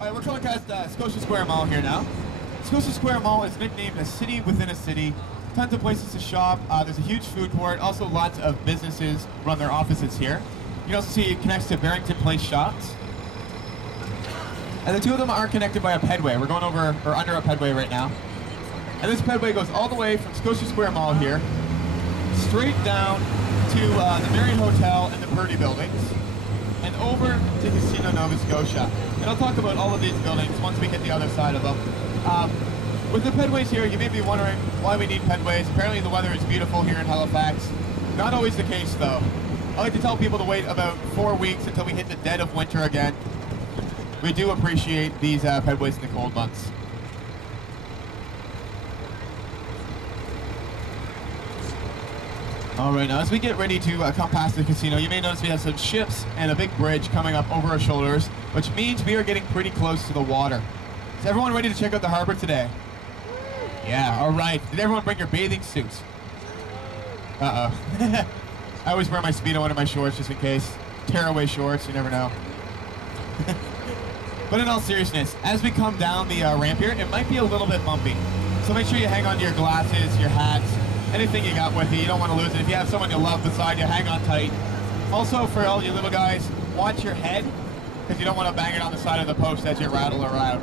All right, we're coming past Scotia Square Mall here now. Scotia Square Mall is nicknamed a city within a city. Tons of places to shop. There's a huge food court. Also, lots of businesses run their offices here. You can also see it connects to Barrington Place shops. And the two of them are connected by a pedway. We're going over, or under a pedway right now. And this pedway goes all the way from Scotia Square Mall here, straight down to the Marriott Hotel and the Purdy buildings, and over to Casino Nova Scotia. And I'll talk about all of these buildings once we hit the other side of them. With the pedways here, you may be wondering why we need pedways. Apparently the weather is beautiful here in Halifax. Not always the case though. I like to tell people to wait about 4 weeks until we hit the dead of winter again. We do appreciate these pedways in the cold months. All right, now as we get ready to come past the casino, you may notice we have some ships and a big bridge coming up over our shoulders, which means we are getting pretty close to the water. Is everyone ready to check out the harbor today? Yeah, all right. Did everyone bring your bathing suits? Uh-oh. I always wear my Speedo under my shorts just in case. Tearaway shorts, you never know. But in all seriousness, as we come down the ramp here, it might be a little bit bumpy. So make sure you hang on to your glasses, your hats, anything you got with you. You don't want to lose it. If you have someone you love beside you, hang on tight. Also, for all you little guys, watch your head, because you don't want to bang it on the side of the post as you rattle around.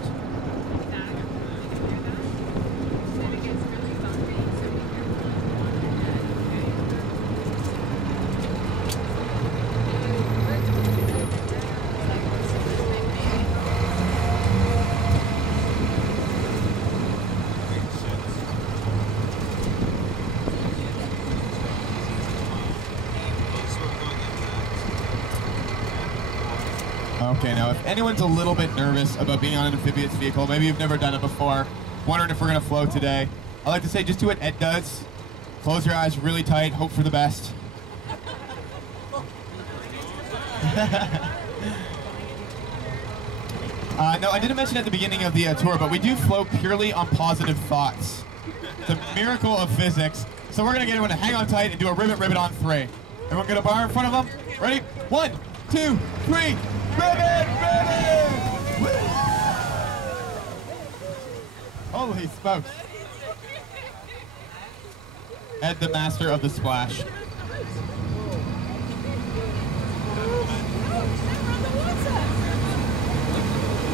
Okay, now if anyone's a little bit nervous about being on an amphibious vehicle, maybe you've never done it before, wondering if we're going to float today, I like to say just do what Ed does. Close your eyes really tight, hope for the best. No, I didn't mention at the beginning of the tour, but we do float purely on positive thoughts. It's a miracle of physics. So we're going to get everyone to hang on tight and do a ribbit on 3. Everyone get a bar in front of them. Ready? 1, 2, 3. Ribbit! Woo! Holy smokes. Ed, the master of the splash.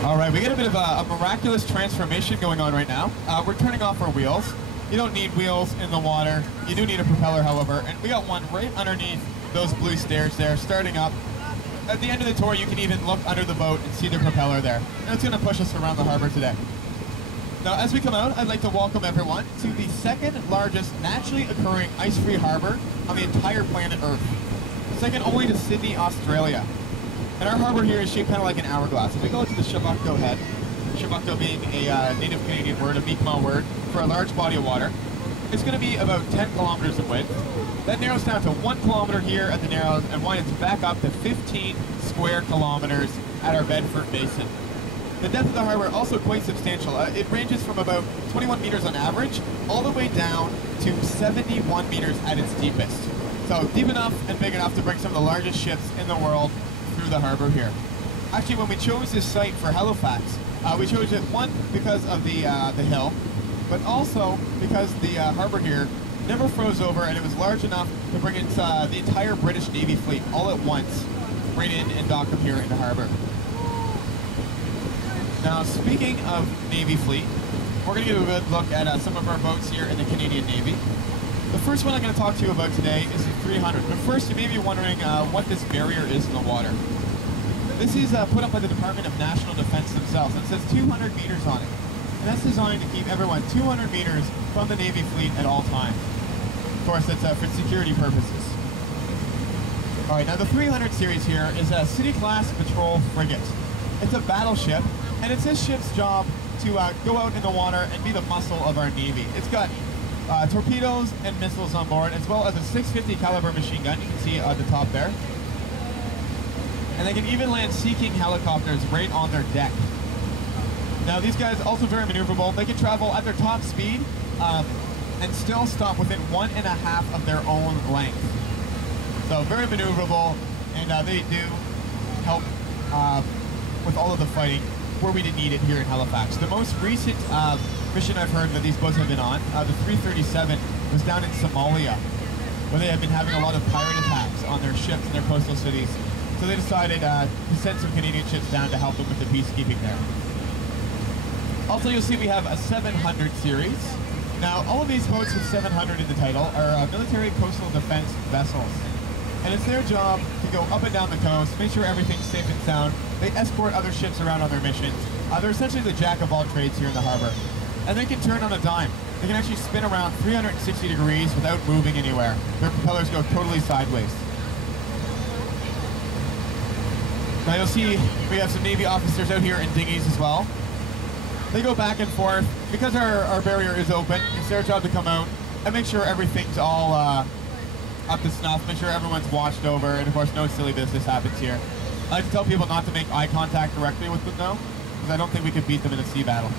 All right, we get a bit of a miraculous transformation going on right now. We're turning off our wheels. You don't need wheels in the water. You do need a propeller, however, and we got one right underneath those blue stairs there, starting up. At the end of the tour, you can even look under the boat and see the propeller there. And it's going to push us around the harbor today. Now, as we come out, I'd like to welcome everyone to the second largest naturally occurring ice-free harbor on the entire planet Earth. Second only to Sydney, Australia. And our harbor here is shaped kind of like an hourglass. If we go to the Shabukto head, Shabukto being a native Canadian word, a Mi'kmaq word, for a large body of water, it's going to be about 10 kilometers in width. That narrows down to 1 kilometer here at the narrows and winds back up to 15 square kilometers at our Bedford Basin. The depth of the harbor also quite substantial. It ranges from about 21 meters on average all the way down to 71 meters at its deepest. So deep enough and big enough to bring some of the largest ships in the world through the harbor here. Actually, when we chose this site for Halifax, we chose it, one, because of the hill, but also because the harbor here never froze over, and it was large enough to bring in the entire British Navy fleet all at once right in and dock up here in the harbor. Now, speaking of Navy fleet, we're going to get a good look at some of our boats here in the Canadian Navy. The first one I'm going to talk to you about today is the 300. But first, you may be wondering what this barrier is in the water. This is put up by the Department of National Defense themselves, and it says 200 meters on it. And that's designed to keep everyone 200 meters from the Navy fleet at all times. Of course, that's for security purposes. All right, now the 300 series here is a City-class patrol frigate. It's a battleship, and it's this ship's job to go out in the water and be the muscle of our Navy. It's got torpedoes and missiles on board, as well as a 650 caliber machine gun, you can see at the top there. And they can even land Sea King helicopters right on their deck. Now these guys are also very maneuverable. They can travel at their top speed and still stop within 1.5 of their own length. So very maneuverable, and they do help with all of the fighting where we didn't need it here in Halifax. The most recent mission I've heard that these boats have been on, the 337, was down in Somalia, where they have been having a lot of pirate attacks on their ships and their coastal cities. So they decided to send some Canadian ships down to help them with the peacekeeping there. Also, you'll see we have a 700 series. Now, all of these boats with 700 in the title are military coastal defense vessels. And it's their job to go up and down the coast, make sure everything's safe and sound. They escort other ships around on their missions. They're essentially the jack of all trades here in the harbor. And they can turn on a dime. They can actually spin around 360 degrees without moving anywhere. Their propellers go totally sideways. Now you'll see we have some Navy officers out here in dinghies as well. They go back and forth. Because our barrier is open, it's their job to come out and make sure everything's all up to snuff, make sure everyone's watched over, and of course no silly business happens here. I like to tell people not to make eye contact directly with them though, because I don't think we could beat them in a sea battle.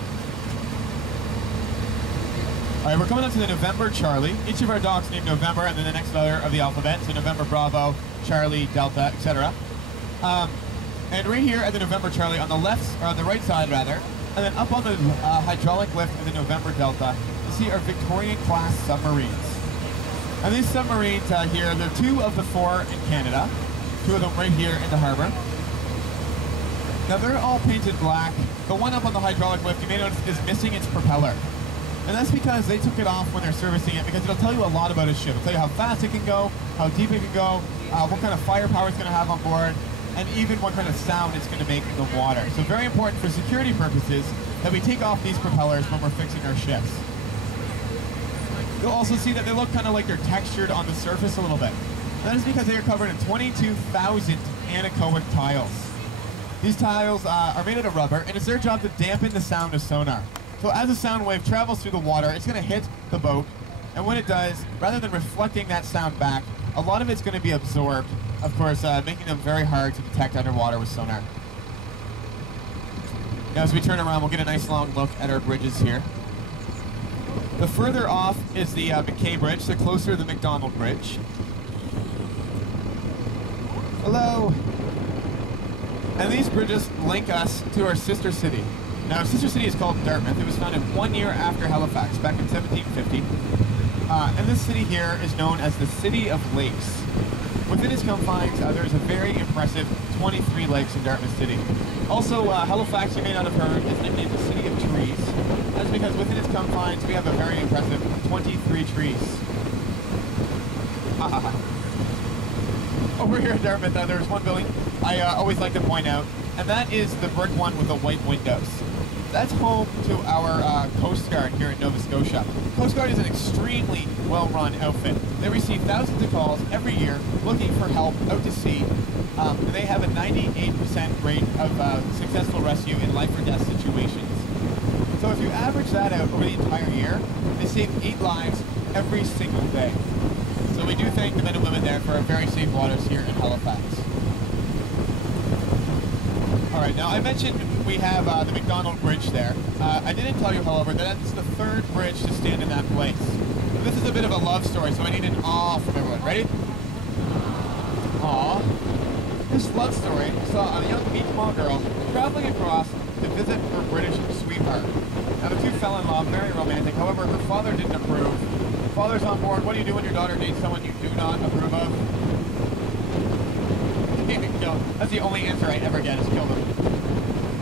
Alright, we're coming up to the November Charlie. Each of our dogs named November and then the next letter of the alphabet, so November Bravo, Charlie, Delta, etc. And right here at the November Charlie, on the left, or on the right side rather, and then up on the hydraulic lift of the November Delta, you see our Victorian-class submarines. And these submarines here, they're 2 of the 4 in Canada, 2 of them right here in the harbor. Now they're all painted black. The one up on the hydraulic lift, you may notice, is missing its propeller. And that's because they took it off when they're servicing it, because it'll tell you a lot about a ship. It'll tell you how fast it can go, how deep it can go, what kind of firepower it's going to have on board, and even what kind of sound it's going to make in the water. So very important for security purposes that we take off these propellers when we're fixing our ships. You'll also see that they look kind of like they're textured on the surface a little bit. That is because they are covered in 22,000 anechoic tiles. These tiles are made out of rubber, and it's their job to dampen the sound of sonar. So as a sound wave travels through the water, it's going to hit the boat, and when it does, rather than reflecting that sound back, a lot of it's going to be absorbed, of course, making them very hard to detect underwater with sonar. Now as we turn around, we'll get a nice long look at our bridges here. The further off is the McKay Bridge, the closer the McDonald Bridge. Hello! And these bridges link us to our sister city. Now, our sister city is called Dartmouth. It was founded 1 year after Halifax, back in 1750. And this city here is known as the City of Lakes. Within its confines, there's a very impressive 23 lakes in Dartmouth City. Also, Halifax, you may not have heard, is nicknamed the City of Trees. That's because within its confines, we have a very impressive 23 trees. Over here in Dartmouth, there's one building I always like to point out, and that is the brick one with the white windows. That's home to our Coast Guard here in Nova Scotia. Coast Guard is an extremely well-run outfit. They receive thousands of calls every year looking for help out to sea. And they have a 98% rate of successful rescue in life or death situations. So if you average that out over the entire year, they save 8 lives every single day. So we do thank the men and women there for our very safe waters here in Halifax. Alright, now I mentioned we have the McDonald Bridge there. I didn't tell you, however, that that's the 3rd bridge to stand in that place. This is a bit of a love story, so I need an awe from everyone. Ready? Aw. This love story saw a young Mi'kmaq girl traveling across to visit her British sweetheart. Now the 2 fell in love, very romantic. However, her father didn't approve. Father's on board. What do you do when your daughter dates someone you do not approve of? Kill. That's the only answer I ever get, is kill them.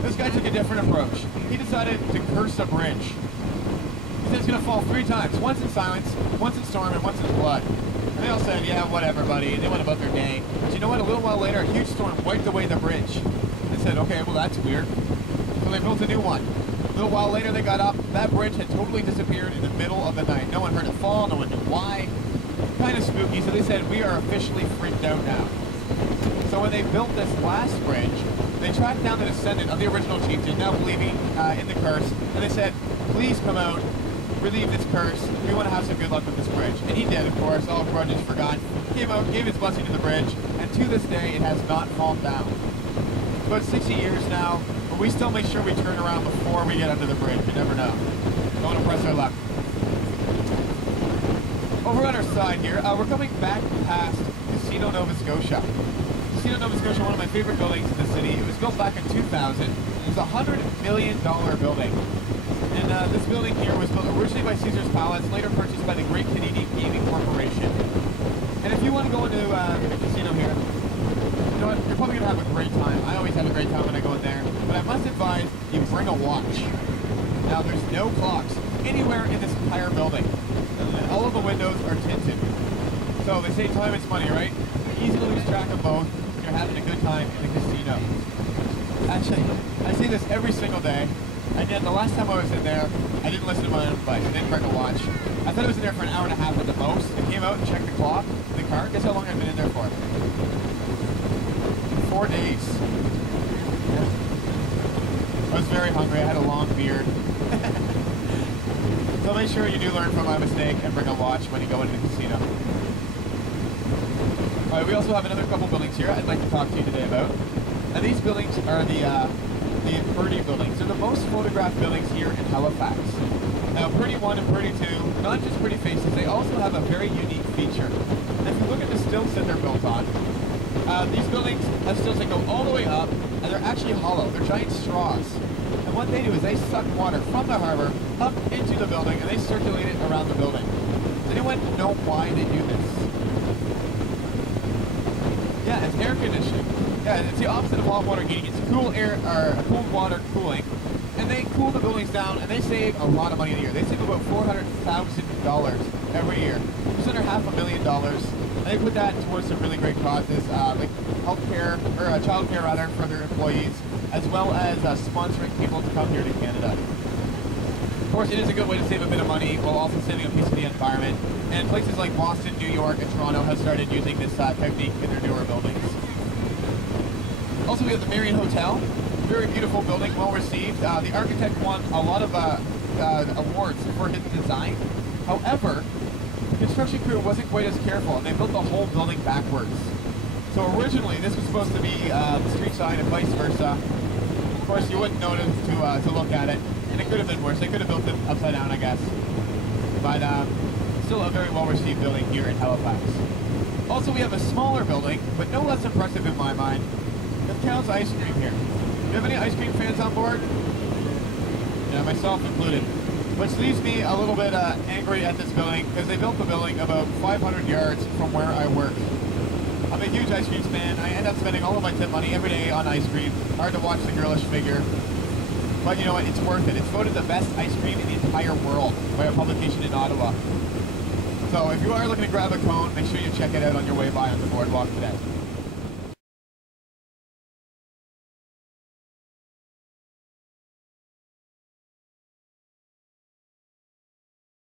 This guy took a different approach. He decided to curse a bridge. He said it's going to fall 3 times. Once in silence, once in storm, and once in blood. And they all said, yeah, whatever, buddy. And they went about their day. But you know what? A little while later, a huge storm wiped away the bridge. They said, okay, well, that's weird. So they built a new one. A little while later, they got up. That bridge had totally disappeared in the middle of the night. No one heard it fall. No one knew why. Kind of spooky. So they said, we are officially freaked out now. So when they built this last bridge, they tracked down the descendant of the original chieftain, now believing in the curse, and they said, please come out, relieve this curse, we want to have some good luck with this bridge. And he did, of course, all grudges forgot. He came out, gave his blessing to the bridge, and to this day, it has not fallen down. It's about 60 years now, but we still make sure we turn around before we get under the bridge. You never know. Don't want to press our luck. Over on our side here, we're coming back past Casino, Nova Scotia. Casino Nova Scotia, one of my favorite buildings in the city. It was built back in 2000. It was a $100 million building. And this building here was built originally by Caesar's Palace, later purchased by the Great Canadian Gaming Corporation. And if you want to go into the casino here, you know what, you're probably going to have a great time. I always have a great time when I go in there. But I must advise you bring a watch. Now, there's no clocks anywhere in this entire building. And all of the windows are tinted. So they say time is money, right? Easy to lose track of both when you're having a good time in the casino. Actually, I say this every single day. And yet the last time I was in there, I didn't listen to my own advice. I didn't bring a watch. I thought I was in there for an hour and a half at the most. I came out and checked the clock in the car. Guess how long I've been in there for? 4 days. I was very hungry. I had a long beard. So make sure you do learn from my mistake and bring a watch when you go into the casino. Alright, we also have another couple buildings here I'd like to talk to you today about. And these buildings are the Purdy buildings. They're the most photographed buildings here in Halifax. Now, Purdy 1 and Purdy 2, not just pretty faces, they also have a very unique feature. And if you look at the stilts that they're built on, these buildings have stilts that go all the way up, and they're actually hollow. They're giant straws. And what they do is they suck water from the harbor up into the building, and they circulate it around the building. Does anyone know why they do this? Yeah, it's air conditioning. Yeah, it's the opposite of hot water heating. It's cool air, or cold water cooling. And they cool the buildings down, and they save a lot of money a year. They save about $400,000 every year. Just under $500,000. And they put that towards some really great causes, like healthcare, or childcare rather, for their employees, as well as sponsoring people to come here to Canada. Of course, it is a good way to save a bit of money while also saving a piece of the environment. And places like Boston, New York, and Toronto have started using this technique in their newer buildings. Also, we have the Marriott Hotel. Very beautiful building, well received. The architect won a lot of awards for his design. However, the construction crew wasn't quite as careful, and they built the whole building backwards. So originally, this was supposed to be the street sign and vice versa. Of course, you wouldn't notice to look at it, and it could have been worse. They could have built it upside down, I guess. But still a very well-received building here in Halifax. Also, we have a smaller building, but no less impressive in my mind. The Cows Ice Cream here. Do you have any ice cream fans on board? Yeah, myself included. Which leaves me a little bit angry at this building, because they built the building about 500 yards from where I work. I'm a huge ice cream fan. I end up spending all of my tip money every day on ice cream. Hard to watch the girlish figure. But you know what? It's worth it. It's voted the best ice cream in the entire world by a publication in Ottawa. So if you are looking to grab a cone, make sure you check it out on your way by on the boardwalk today.